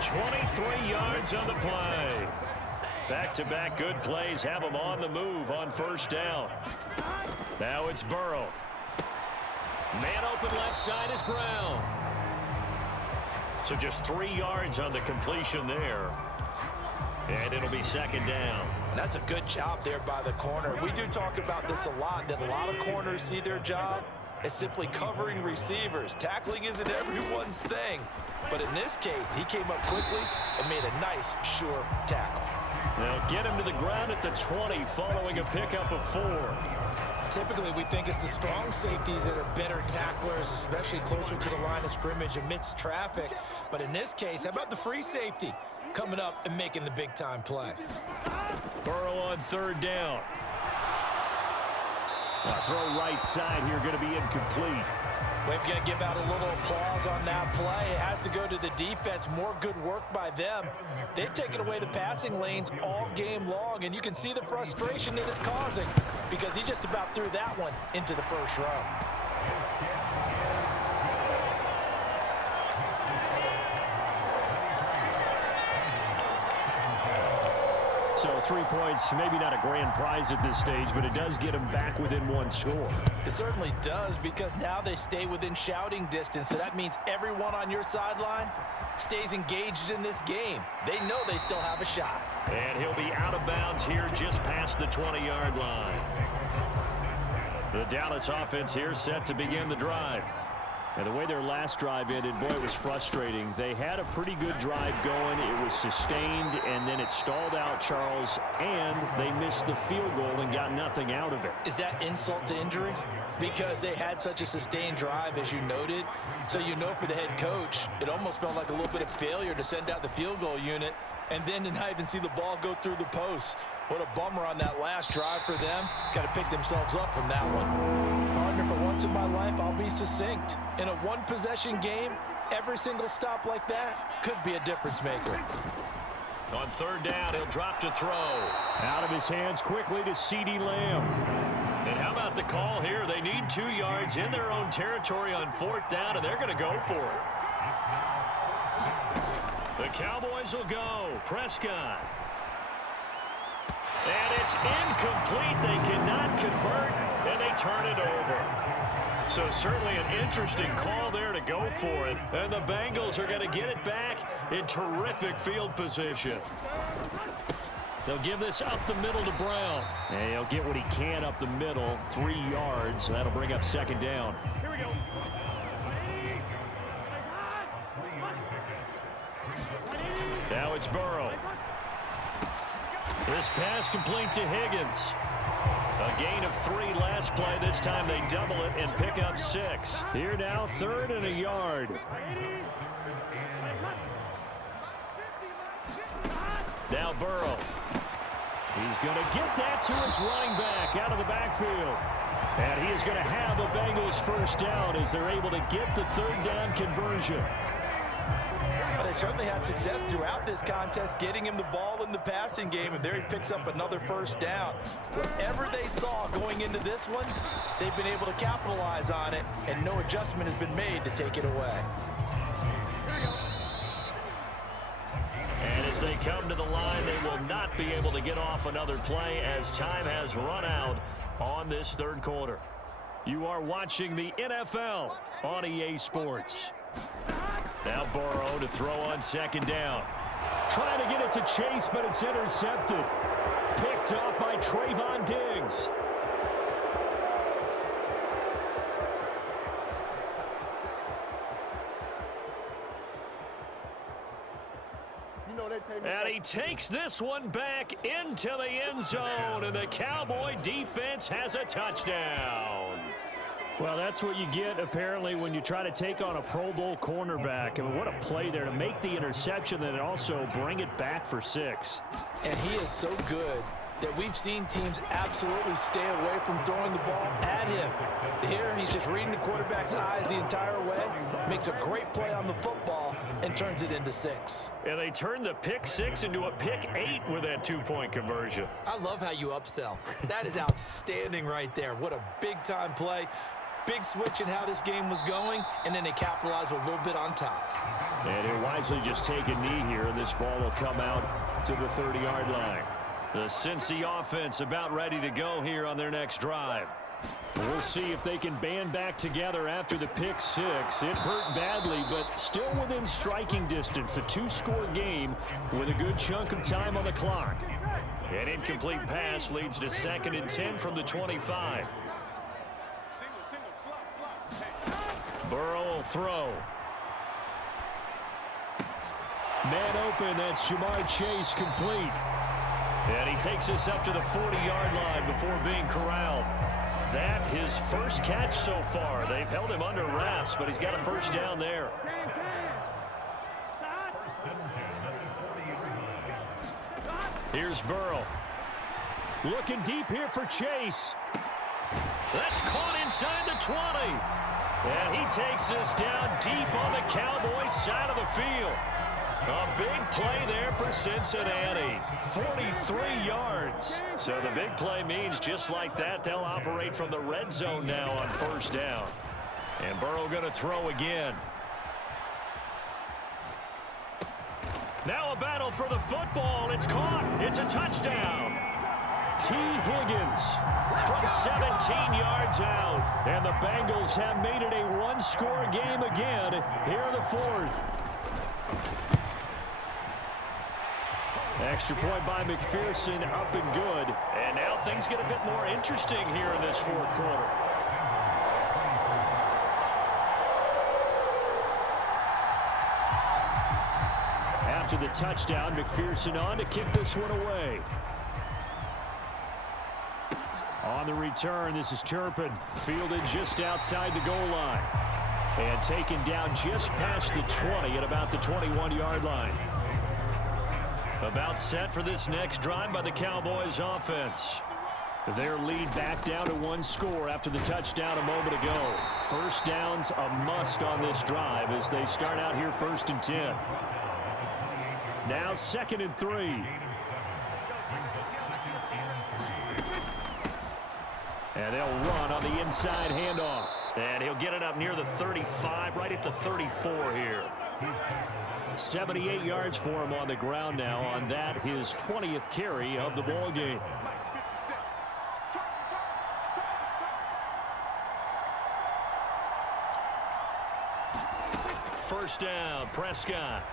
23 yards on the play. Back-to-back good plays have him on the move on 1st down. Now it's Burrow. Man open left side is Brown. So just 3 yards on the completion there. And it'll be 2nd down. And that's a good job there by the corner. We do talk about this a lot, that a lot of corners see their job as simply covering receivers. Tackling isn't everyone's thing. But in this case, he came up quickly and made a nice, sure tackle. They'll get him to the ground at the 20 following a pickup of 4. Typically, we think it's the strong safeties that are better tacklers, especially closer to the line of scrimmage amidst traffic. But in this case, how about the free safety coming up and making the big-time play? Burrow on 3rd down. Throw right side here going to be incomplete. We've got to give out a little applause on that play. It has to go to the defense. More good work by them. They've taken away the passing lanes all game long, and you can see the frustration that it's causing because he just about threw that one into the 1st row. So 3 points, maybe not a grand prize at this stage, but it does get them back within 1 score. It certainly does, because now they stay within shouting distance, so that means everyone on your sideline stays engaged in this game. They know they still have a shot. And he'll be out of bounds here just past the 20-yard line. The Dallas offense here set to begin the drive. And the way their last drive ended, boy, it was frustrating. They had a pretty good drive going. It was sustained, and then it stalled out, Charles, and they missed the field goal and got nothing out of it. Is that insult to injury? Because they had such a sustained drive, as you noted. So you know for the head coach, it almost felt like a little bit of failure to send out the field goal unit and then to not even see the ball go through the post. What a bummer on that last drive for them. Got to pick themselves up from that one. Partner, for once in my life, I'll be succinct. In a one-possession game, every single stop like that could be a difference maker. On 3rd down, he'll drop to throw. Out of his hands quickly to C.D. Lamb. And how about the call here? They need 2 yards in their own territory on 4th down, and they're going to go for it. The Cowboys will go. Prescott. And it's incomplete. They cannot convert, and they turn it over. So certainly an interesting call there to go for it. And the Bengals are going to get it back in terrific field position. They'll give this up the middle to Brown. And he'll get what he can up the middle, 3 yards. That'll bring up second down. Here we go. Now it's Burrow. This pass complete to Higgins. A gain of 3 last play. This time they double it and pick up 6. Here now, 3rd and a yard. Now Burrow. He's going to get that to his running back out of the backfield. And he is going to have a Bengals first down as they're able to get the 3rd down conversion. They certainly had success throughout this contest, getting him the ball in the passing game, and there he picks up another first down. Whatever they saw going into this one, they've been able to capitalize on it, and no adjustment has been made to take it away. And as they come to the line, they will not be able to get off another play as time has run out on this 3rd quarter. You are watching the NFL on EA Sports. Now Burrow to throw on 2nd down. Trying to get it to Chase, but it's intercepted. Picked up by Trayvon Diggs. And he takes this one back into the end zone, and the Cowboy defense has a touchdown. Well, that's what you get, apparently, when you try to take on a Pro Bowl cornerback. I mean, what a play there to make the interception and also bring it back for 6. And he is so good that we've seen teams absolutely stay away from throwing the ball at him. Here, he's just reading the quarterback's eyes the entire way, makes a great play on the football, and turns it into 6. And they turned the pick 6 into a pick 8 with that 2-point conversion. I love how you upsell. That is outstanding right there. What a big-time play. Big switch in how this game was going, and then they capitalize a little bit on top. And he'll wisely just take a knee here, and this ball will come out to the 30-yard line. The Cincy offense about ready to go here on their next drive. We'll see if they can band back together after the pick 6. It hurt badly, but still within striking distance. A 2-score game with a good chunk of time on the clock. An incomplete pass leads to 2nd and 10 from the 25. Burrow will throw. Man open, that's Jamar Chase complete. And he takes us up to the 40-yard line before being corralled. That his first catch so far. They've held him under wraps, but he's got a first down there. Here's Burrow. Looking deep here for Chase. That's caught inside the 20. And he takes this down deep on the Cowboys side of the field. A big play there for Cincinnati. 43 yards. So the big play means just like that, they'll operate from the red zone now on first down. And Burrow going to throw again. Now a battle for the football. It's caught. It's a touchdown. T. Higgins from 17 yards out. And the Bengals have made it a 1-score game again here in the 4th. Extra point by McPherson, up and good. And now things get a bit more interesting here in this 4th quarter. After the touchdown, McPherson on to kick this one away. On the return, this is Turpin, fielded just outside the goal line. And taken down just past the 20 at about the 21-yard line. About set for this next drive by the Cowboys offense. Their lead back down to 1 score after the touchdown a moment ago. First down's a must on this drive as they start out here 1st and 10. Now 2nd and 3. And they'll run on the inside handoff. And he'll get it up near the 35, right at the 34 here. 78 yards for him on the ground now on that, his 20th carry of the ball game. first down. Prescott.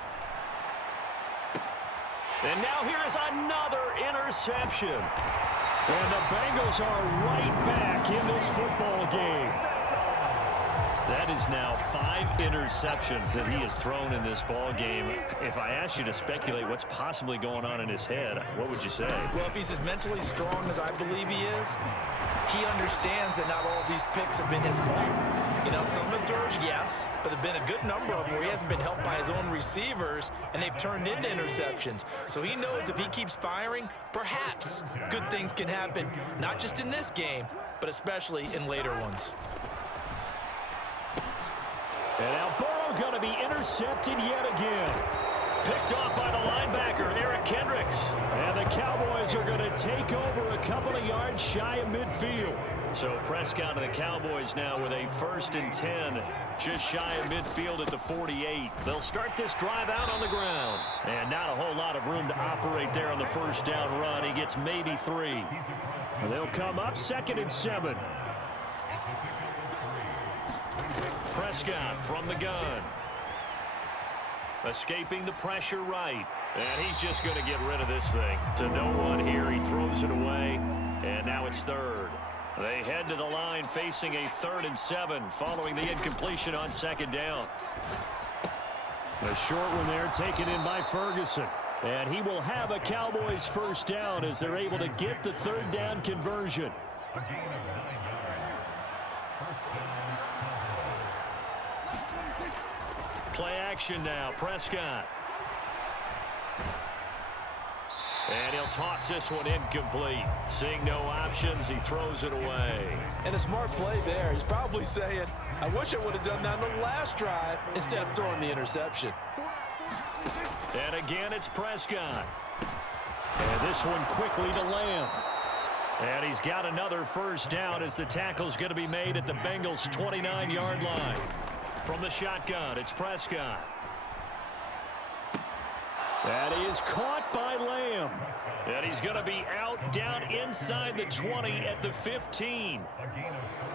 And now here is another interception. And the Bengals are right back in this football game. That is now 5 interceptions that he has thrown in this ball game. If I asked you to speculate what's possibly going on in his head, what would you say? Well, if he's as mentally strong as I believe he is, he understands that not all of these picks have been his fault. You know, some of the throws, yes, but there have been a good number of them where he hasn't been helped by his own receivers, and they've turned into interceptions. So he knows if he keeps firing, perhaps good things can happen, not just in this game, but especially in later ones. And now Burrow going to be intercepted yet again. Picked off by the linebacker, Eric Kendricks. And the Cowboys are going to take over a couple of yards shy of midfield. So Prescott and the Cowboys now with a 1st and 10, just shy of midfield at the 48. They'll start this drive out on the ground. And not a whole lot of room to operate there on the first down run. He gets maybe 3. And they'll come up 2nd and 7. Prescott from the gun. Escaping the pressure right. And he's just going to get rid of this thing. To no one here. He throws it away. And now it's 3rd. They head to the line facing a 3rd and 7 following the incompletion on 2nd down. A short one there taken in by Ferguson. And he will have a Cowboys first down as they're able to get the 3rd down conversion. Play action now. Prescott. And he'll toss this one incomplete. Seeing no options, he throws it away. And a smart play there. He's probably saying, I wish I would have done that on the last drive instead of throwing the interception. And again, it's Prescott. And this one quickly to Lamb. And he's got another first down as the tackle's going to be made at the Bengals' 29-yard line. From the shotgun, it's Prescott. That is caught by Lamb. And he's going to be out down inside the 20 at the 15.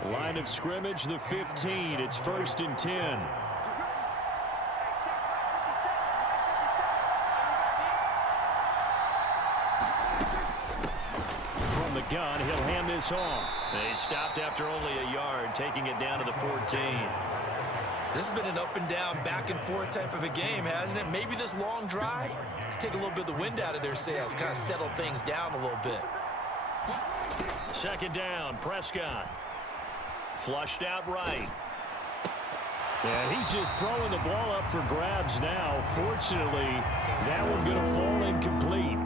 Line of scrimmage, the 15. It's 1st and 10. From the gun, he'll hand this off. They stopped after only a yard, taking it down to the 14. This has been an up and down, back and forth type of a game, hasn't it? Maybe this long drive take a little bit of the wind out of their sails, kind of settle things down a little bit. 2nd down, Prescott. Flushed out right. And he's just throwing the ball up for grabs now. Fortunately, that one going to fall incomplete.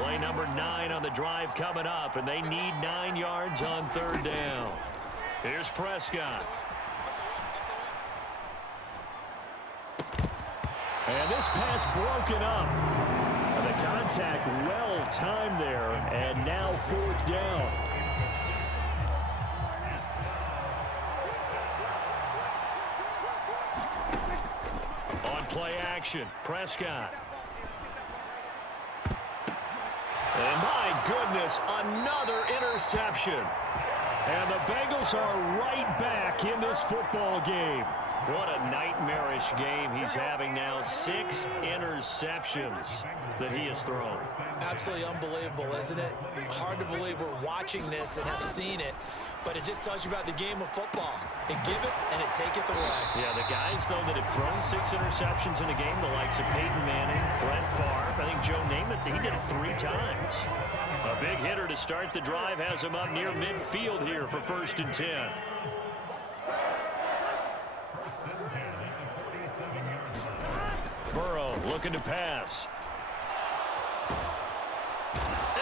Play number 9 on the drive coming up, and they need 9 yards on 3rd down. Here's Prescott. And this pass broken up. And the contact well timed there. And now 4th down. On play action, Prescott. And my goodness, another interception. And the Bengals are right back in this football game. What a nightmarish game he's having now. 6 interceptions that he has thrown. Absolutely unbelievable, isn't it? Hard to believe we're watching this and have seen it, but it just tells you about the game of football. It giveth and it taketh away. Yeah, the guys, though, that have thrown 6 interceptions in a game, the likes of Peyton Manning, Brett Favre, I think Joe Namath, he did it 3 times. A big hitter to start the drive has him up near midfield here for 1st and 10. Burrow looking to pass.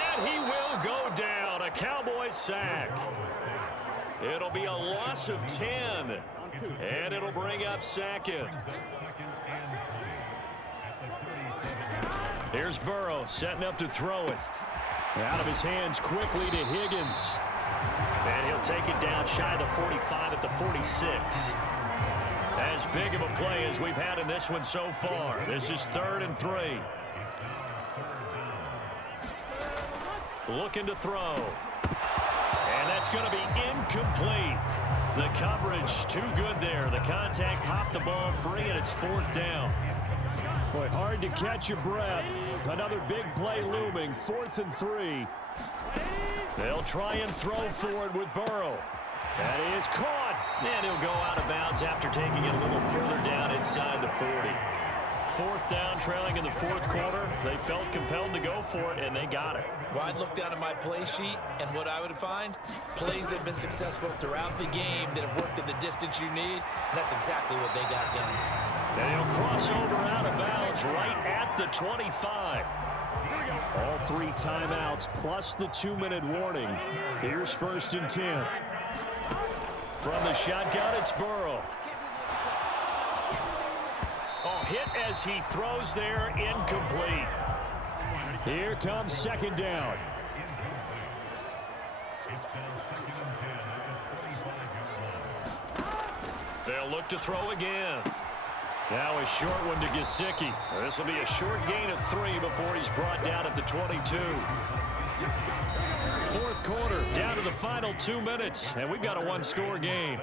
And he will go down. A Cowboys sack. It'll be a loss of 10. And it'll bring up 2nd. Here's Burrow setting up to throw it. Out of his hands quickly to Higgins. And he'll take it down shy of the 45 at the 46. As big of a play as we've had in this one so far. This is 3rd and 3. Looking to throw. And And that's going to be incomplete. The coverage too good there. The contact popped the ball free, and it's 4th down. Boy, hard to catch your breath. Another big play looming. 4th and 3. They'll try and throw for it with Burrow. That is caught. And he'll go out of bounds after taking it a little further down inside the 40. 4th down, trailing in the 4th quarter. They felt compelled to go for it, and they got it. Well, I'd look down at my play sheet, and what I would find, plays that have been successful throughout the game that have worked at the distance you need, and that's exactly what they got done. And he'll cross over out of bounds right at the 25. All 3 timeouts plus the 2-minute warning. Here's 1st and 10. From the shotgun, it's Burrow. Oh, hit as he throws there, incomplete. Here comes 2nd down. They'll look to throw again. Now a short one to Gesicki. This will be a short gain of 3 before he's brought down at the 22. 4th quarter, down to the final 2 minutes, and we've got a 1-score game.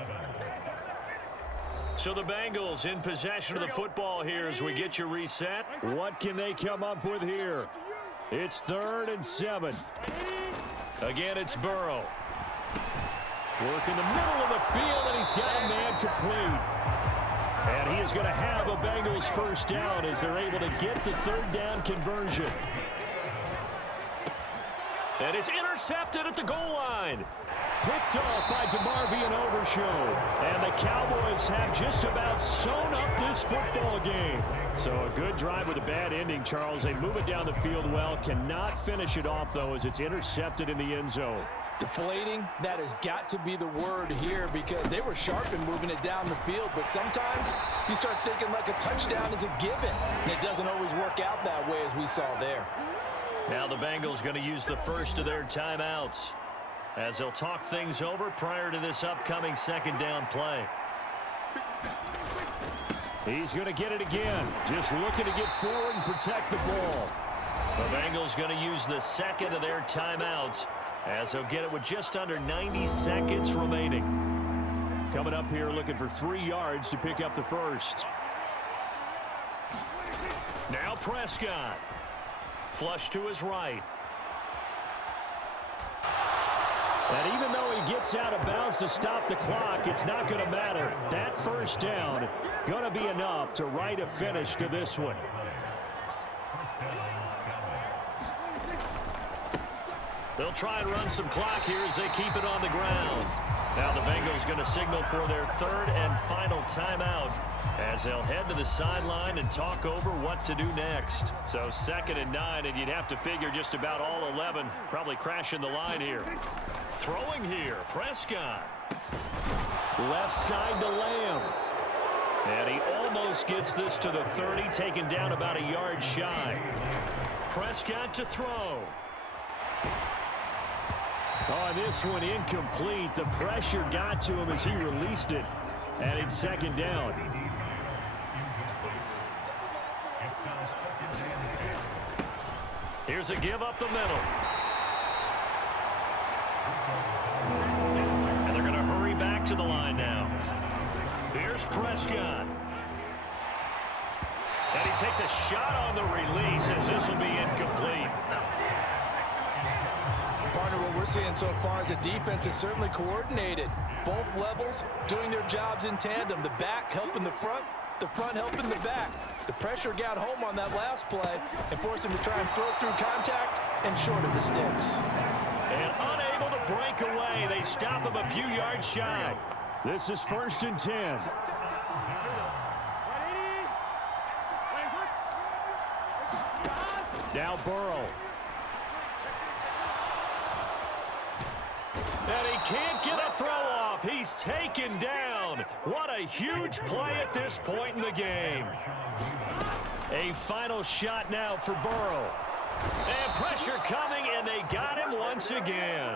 So the Bengals in possession of the football here as we get you reset. What can they come up with here? It's 3rd and 7. Again, it's Burrow. Work in the middle of the field, and he's got a man complete. And he is going to have a Bengals 1st down as they're able to get the 3rd down conversion. And it's intercepted at the goal line. Picked off by DeMarvion Overshown. And the Cowboys have just about sewn up this football game. So a good drive with a bad ending, Charles. They move it down the field well. Cannot finish it off, though, as it's intercepted in the end zone. Deflating, that has got to be the word here because they were sharp in moving it down the field. But sometimes you start thinking like a touchdown is a given. And it doesn't always work out that way as we saw there. Now the Bengals going to use the first of their timeouts as they'll talk things over prior to this upcoming 2nd down play. He's going to get it again. Just looking to get forward and protect the ball. The Bengals going to use the 2nd of their timeouts as they'll get it with just under 90 seconds remaining. Coming up here looking for 3 yards to pick up the 1st. Now Prescott. Flush to his right. And even though he gets out of bounds to stop the clock, it's not going to matter. That 1st down going to be enough to write a finish to this one. They'll try and run some clock here as they keep it on the ground. Now the Bengals going to signal for their 3rd and final timeout as they'll head to the sideline and talk over what to do next. So 2nd and 9, and you'd have to figure just about all 11 probably crashing the line here. Throwing here, Prescott. Left side to Lamb. And he almost gets this to the 30, taken down about a yard shy. Prescott to throw. Oh, this one incomplete. The pressure got to him as he released it. And it's 2nd down. Here's a give up the middle. And they're going to hurry back to the line now. Here's Prescott. And he takes a shot on the release as this will be incomplete. Partner, what we're seeing so far is the defense is certainly coordinated. Both levels doing their jobs in tandem. The back helping the front helping the back. The pressure got home on that last play and forced him to try and throw through contact and short of the sticks. And unable to break away. They stop him a few yards shy. This is 1st and 10. Now Burrow. And he can't get a throw off. He's taken down. What a huge play at this point in the game. A final shot now for Burrow. And pressure coming, and they got him once again.